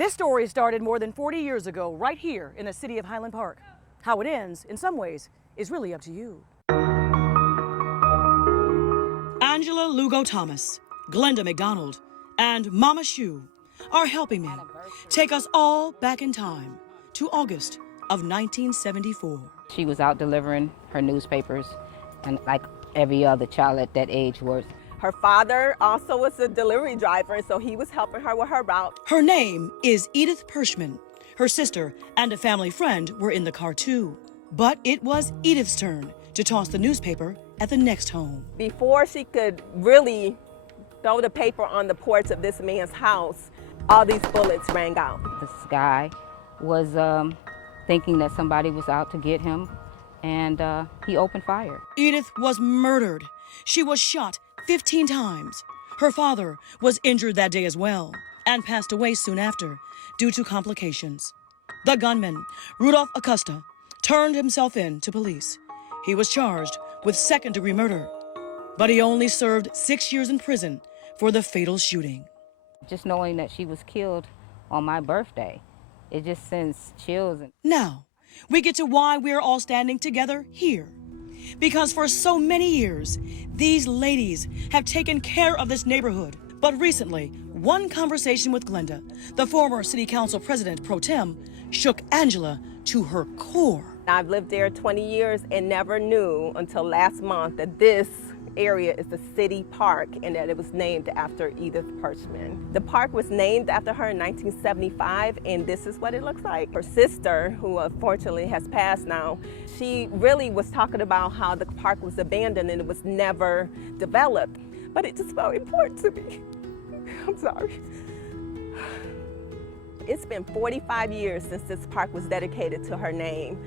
This story started more than 40 years ago, right here in the city of Highland Park. How it ends, in some ways, is really up to you. Angela Lugo Thomas, Glenda McDonald, and Mama Shu are helping me take us all back in time to August of 1974. She was out delivering her newspapers, and like every other child at that age was. Her father also was a delivery driver, and so he was helping her with her route. Her name is Edith Pershman. Her sister and a family friend were in the car too. But it was Edith's turn to toss the newspaper at the next home. Before she could really throw the paper on the porch of this man's house, all these bullets rang out. This guy was thinking that somebody was out to get him, and he opened fire. Edith was murdered. She was shot 15 times. Her father was injured that day as well and passed away soon after due to complications. The gunman, Rudolph Acosta, turned himself in to police. He was charged with second-degree murder, but he only served 6 years in prison for the fatal shooting. Just knowing that she was killed on my birthday, it just sends chills. Now, we get to why we're all standing together here. Because for so many years, these ladies have taken care of this neighborhood. But recently, one conversation with Glenda, the former city council president pro tem, shook Angela to her core. I've lived there 20 years and never knew until last month that this area is the city park and that it was named after Edith Pershman. The park was named after her in 1975, and this is what it looks like. Her sister, who unfortunately has passed now, she really was talking about how the park was abandoned and it was never developed. But it just felt important to me. I'm sorry. It's been 45 years since this park was dedicated to her name.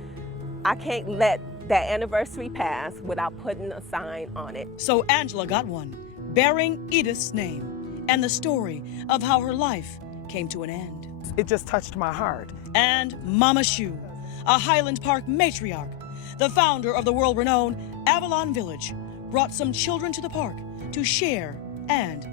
I can't let that anniversary pass without putting a sign on it. So Angela got one, bearing Edith's name and the story of how her life came to an end. It just touched my heart. And Mama Shu, a Highland Park matriarch, the founder of the world-renowned Avalon Village, brought some children to the park to share and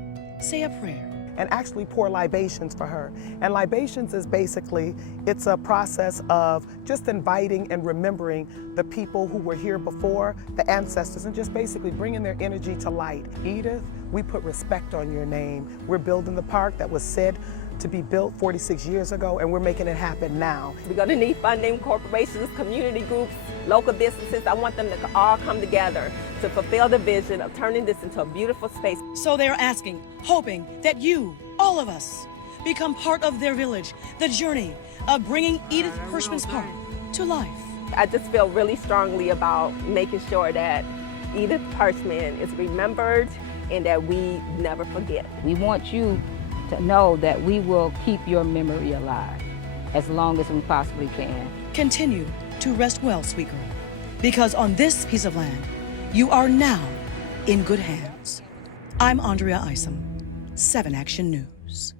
say a prayer. And actually pour libations for her. And libations is basically, it's a process of just inviting and remembering the people who were here before, the ancestors, and just basically bringing their energy to light. Edith, we put respect on your name. We're building the park that was said to be built 46 years ago, and we're making it happen now. We're gonna need funding, corporations, community groups, local businesses. I want them to all come together to fulfill the vision of turning this into a beautiful space. So they're asking, hoping that you, all of us, become part of their village, the journey of bringing Edith Pershman's park to life. I just feel really strongly about making sure that Edith Pershman is remembered and that we never forget. We want you to know that we will keep your memory alive as long as we possibly can. Continue to rest well, sweet girl, because on this piece of land, you are now in good hands. I'm Andrea Isom, 7 Action News.